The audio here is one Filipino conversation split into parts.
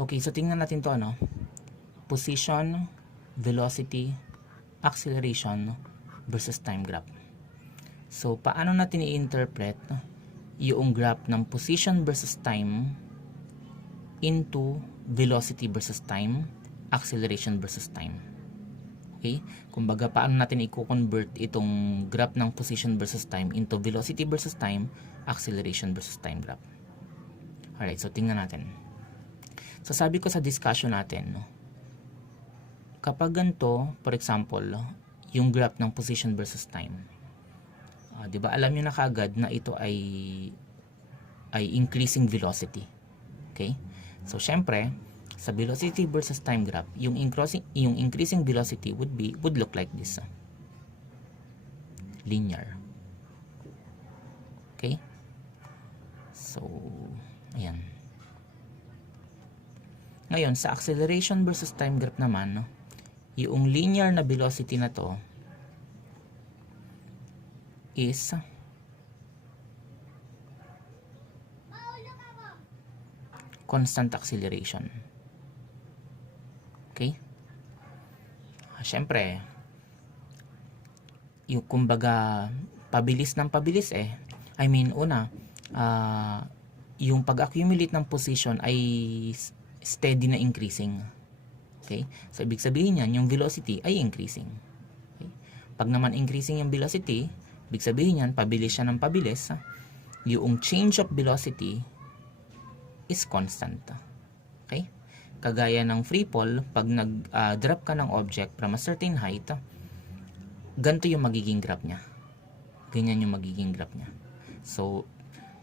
Okay, so tingnan natin to position, velocity, acceleration versus time graph. So paano natin i-interpret yung graph ng position versus time into velocity versus time, acceleration versus time? Okay? Kumbaga, paano natin i-convert itong graph ng position versus time into velocity versus time, acceleration versus time graph. Alright, so tingnan natin. So sabi ko sa discussion natin, kapag ganito, for example, yung graph ng position versus time, di ba alam nyo na kagad na ito ay increasing velocity. Okay? So syempre, sa velocity versus time graph, yung increasing velocity would look like this. Linear. Okay? So, ayan. Ngayon, sa acceleration versus time graph naman, yung linear na velocity na to is constant acceleration. Okay? Siyempre, yung kumbaga, pabilis ng pabilis yung pag-accumulate ng position ay steady na increasing. Okay? So, ibig sabihin yan, yung velocity ay increasing. Okay? Pag naman increasing yung velocity, ibig sabihin yan, pabilis siya ng pabilis, yung change of velocity is constant. Okay? Kagaya ng free fall, pag nag-drop ka ng object from a certain height, ganito yung magiging graph niya. Ganyan yung magiging graph niya. So,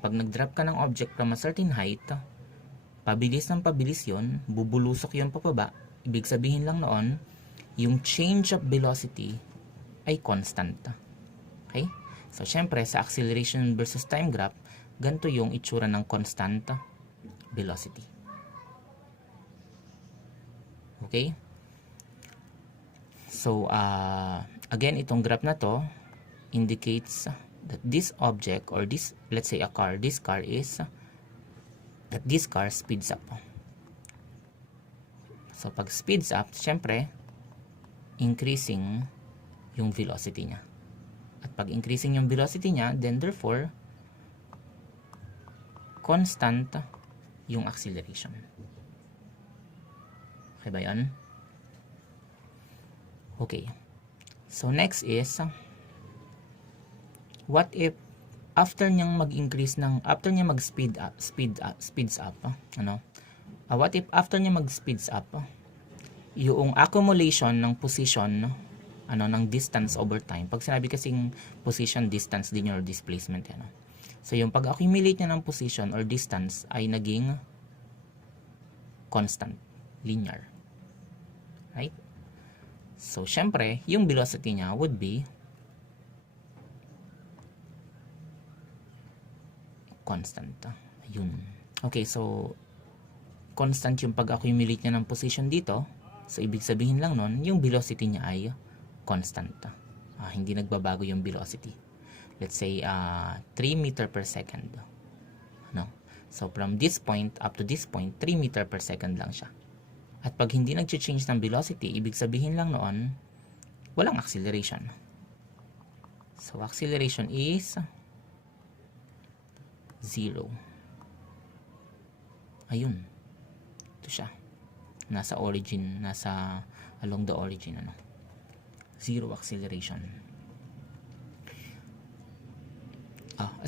pag nag-drop ka ng object from a certain height, pabilis ng pabilis yun, bubulusok yun papaba. Ibig sabihin lang noon, yung change of velocity ay constant. Okay? So, syempre, sa acceleration versus time graph, ganito yung itsura ng constant velocity. Okay? So, again, itong graph na to indicates that this object or this, let's say a car, this car speeds up. So, pag speeds up, syempre, increasing yung velocity niya. At pag increasing yung velocity niya, then therefore, constant yung acceleration. Okay ba yan? Okay. So, next is, what if after niyang mag-increase after niya speeds up, what if after niya mag-speeds up, yung accumulation ng position, ng distance over time. Pag sinabi kasing position, distance din your displacement, So, yung pag-accumulate niya ng position or distance ay naging constant, linear. Right? So, syempre, yung velocity niya would be constant. Ayun. Okay, so constant yung pag-accumulate niya ng position dito. So, ibig sabihin lang nun, yung velocity niya ay constant. Hindi nagbabago yung velocity. Let's say, 3 meter per second. So, from this point up to this point, 3 meter per second lang siya. At pag hindi nag-change ng velocity, ibig sabihin lang noon, walang acceleration. So, acceleration is 0. Ayun. Ito siya. Nasa origin, along the origin, 0 acceleration.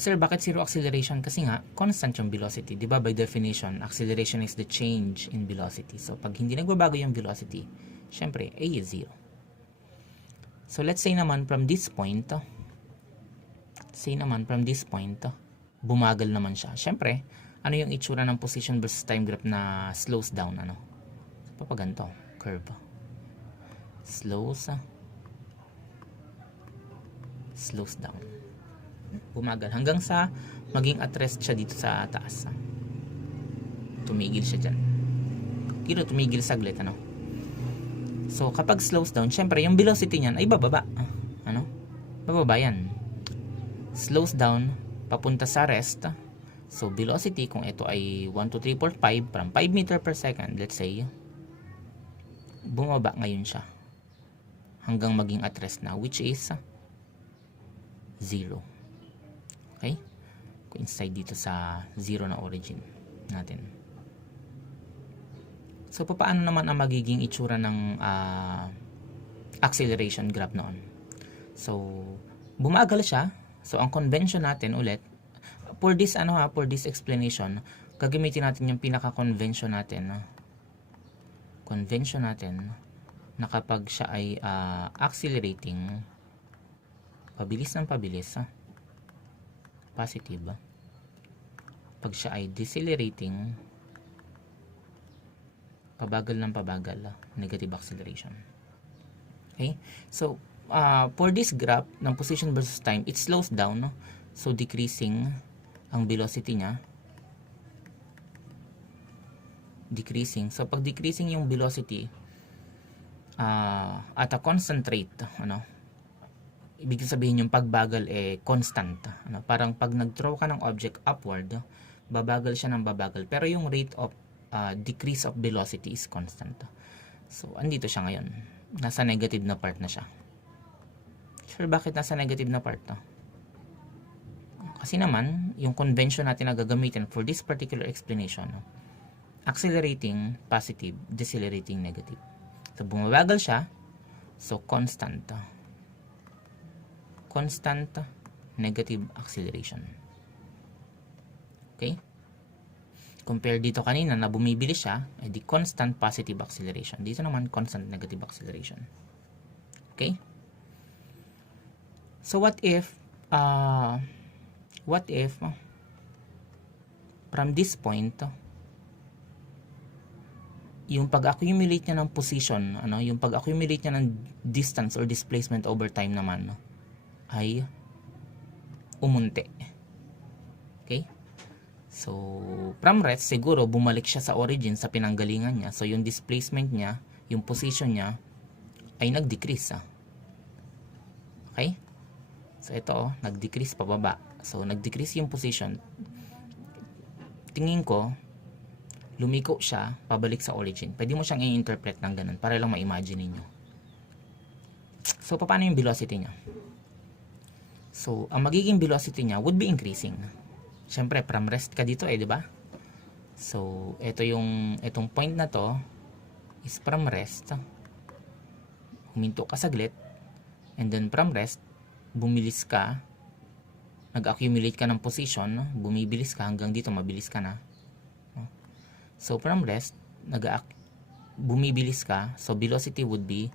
Sir, bakit 0 acceleration? Kasi nga, constant yung velocity. Diba, by definition, acceleration is the change in velocity. So, pag hindi nagbabago yung velocity, syempre, A is 0. So, let's say naman from this point, bumagal naman siya. Syempre, ano yung itsura ng position versus time graph na slows down, So, papaganto, curve. Slows down. Bumagal hanggang sa maging at rest siya dito sa taas. Tumigil siya dyan. Pero tumigil saglit, So, kapag slows down, syempre, yung velocity niyan ay bababa. Bababa yan. Slows down, papunta sa rest. So, velocity, kung ito ay 1, 2, 3, 4, 5, from 5 meter per second, let's say, bumaba ngayon siya hanggang maging at rest na, which is 0. Okay? Coincide dito sa 0 na origin natin. So, paano naman ang magiging itsura ng acceleration graph noon? So, bumagal siya. So, ang convention natin ulit, for this explanation, gagamitin natin yung pinaka-convention natin. Convention natin na kapag siya ay accelerating, pabilis ng pabilis, positive. Pag siya ay decelerating, pabagal ng pabagal, negative acceleration. Okay? So, for this graph ng position versus time, it slows down, no? So, decreasing ang velocity niya. Decreasing. So, pag decreasing yung velocity at a constant rate, ibig sabihin yung pagbagal constant. Parang pag nag-throw ka ng object upward, babagal siya ng babagal. Pero yung rate of decrease of velocity is constant. So, andito siya ngayon. Nasa negative na part na siya. Sure, bakit nasa negative na part? Kasi naman, yung convention natin na gagamitin for this particular explanation, accelerating, positive, decelerating, negative. So, bumabagal siya. So, constant. Constant negative acceleration. Okay? Compare dito kanina na bumibili siya, ay di constant positive acceleration. Dito naman, constant negative acceleration. Okay? So, what if from this point, yung pag-accumulate niya ng position, yung pag-accumulate niya ng distance or displacement over time naman, ay umunti. Okay? So, from rest, siguro bumalik siya sa origin, sa pinanggalingan niya. So, yung displacement niya, yung position niya, ay nag-decrease. Okay? So, ito, nag-decrease pababa. So, nag-decrease yung position. Tingin ko, lumiko siya, pabalik sa origin. Pwede mo siyang i-interpret ng ganun para lang ma-imagine niyo. So, paano yung velocity niya? So, ang magiging velocity niya would be increasing. Siyempre, from rest ka dito di ba? So, itong point na to is from rest. Huminto ka saglit. And then, from rest, bumilis ka. Nag-accumulate ka ng position. Bumibilis ka hanggang dito, mabilis ka na. So, from rest, bumibilis ka. So, velocity would be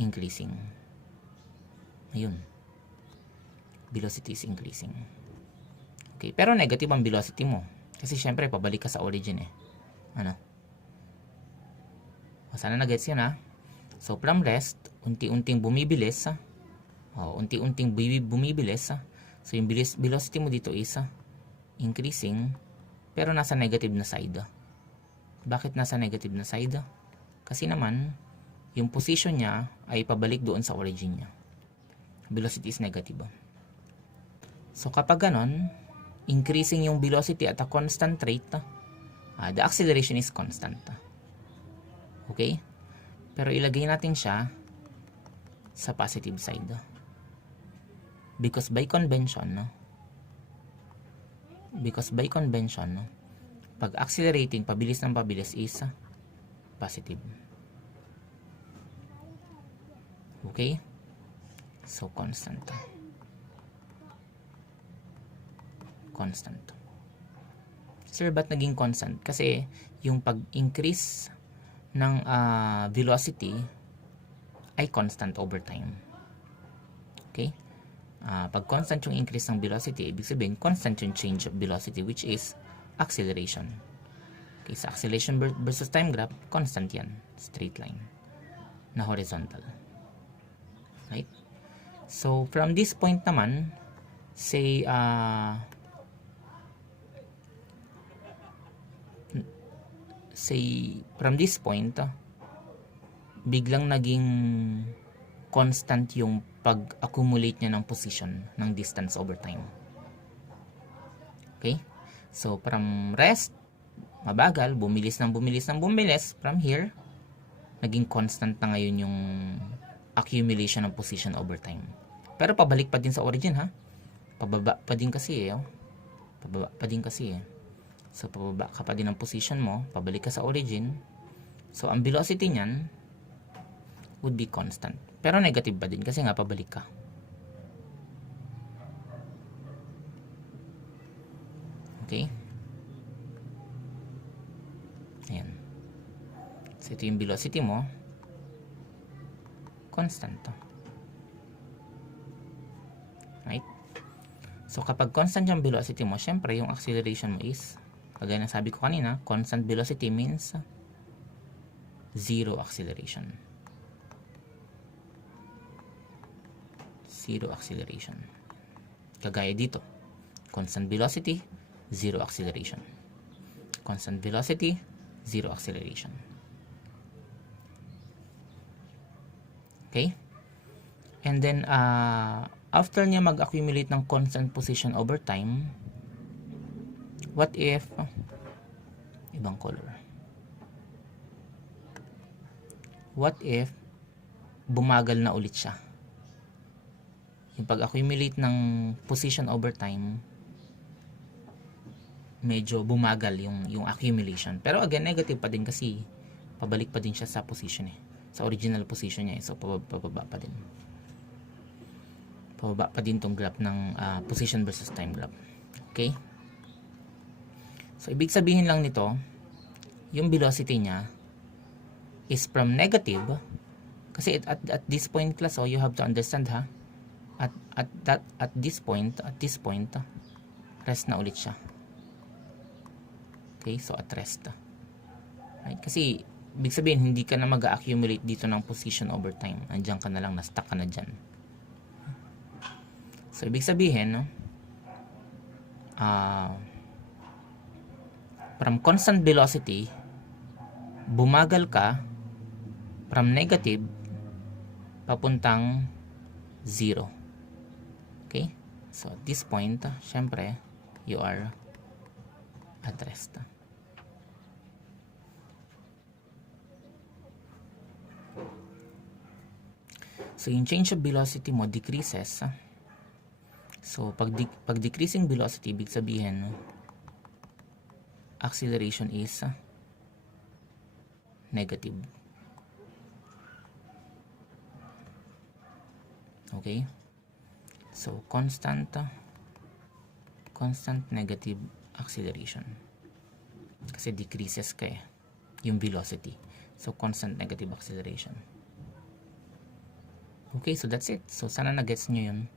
increasing. Ayun. Velocity is increasing. Okay, pero negative ang velocity mo. Kasi syempre, pabalik ka sa origin Sana na-gets yun So, from rest, unti-unting bumibilis. Unti-unting bumibilis. So, yung velocity mo dito is increasing, pero nasa negative na side. Bakit nasa negative na side? Kasi naman, yung position niya ay pabalik doon sa origin niya. Velocity is negative. So, kapag ganon, increasing yung velocity at a constant rate, the acceleration is constant. Okay? Pero ilagay natin siya sa positive side. Because by convention, pag accelerating, pabilis ng pabilis is positive. Okay? So, constant. Constant. Sir, ba't naging constant? Kasi, yung pag-increase ng velocity ay constant over time. Okay? Pag constant yung increase ng velocity, ibig sabihin, constant yung change of velocity, which is acceleration. Okay, sa acceleration versus time graph, constant yan. Straight line. Na horizontal. Right? So, from this point naman, say, from this point, biglang naging constant yung pag-accumulate niya ng position, ng distance over time. Okay? So, from rest, mabagal, bumilis ng bumilis ng bumilis, from here, naging constant na ngayon yung accumulation ng position over time. Pero pabalik pa din sa origin, ha? Pababa pa din kasi eh. Oh. Pababa pa din kasi eh. So, pababa ka pa din ng position mo, pabalik ka sa origin. So, ang velocity niyan would be constant. Pero negative pa din kasi nga pabalik ka. Okay? Ayan. So, ito yung velocity mo. Constant to. Right? So, kapag constant yung velocity mo, syempre, yung acceleration mo is, kagaya na sabi ko kanina, constant velocity means zero acceleration. Zero acceleration. Kagaya dito. Constant velocity, zero acceleration. Constant velocity, zero acceleration. Okay? And then, after niya mag-accumulate ng constant position over time, what if, ibang color. What if, bumagal na ulit siya? Yung pag-accumulate ng position over time, medyo bumagal yung accumulation. Pero again, negative pa din kasi pabalik pa din siya sa position eh. Sa original position niya eh. So, pababa pa din. Pababa pa din tong graph ng position versus time graph. Okay? So, ibig sabihin lang nito, yung velocity niya is from negative, kasi at this point class, you have to understand ha, at this point, rest na ulit siya. Okay, so at rest. Right? Kasi, ibig sabihin, hindi ka na mag-accumulate dito ng position over time. Andiyan ka na lang, na-stuck ka na dyan. So, ibig sabihin, from constant velocity, bumagal ka from negative papuntang 0. Okay? So, at this point, syempre, you are at rest. So, yung change of velocity mo decreases. So, pag decreasing velocity, ibig sabihin, acceleration is negative. Okay? So, constant negative acceleration. Kasi decreases ka eh, yung velocity. So, constant negative acceleration. Okay, so that's it. So, sana na-gets nyo yun.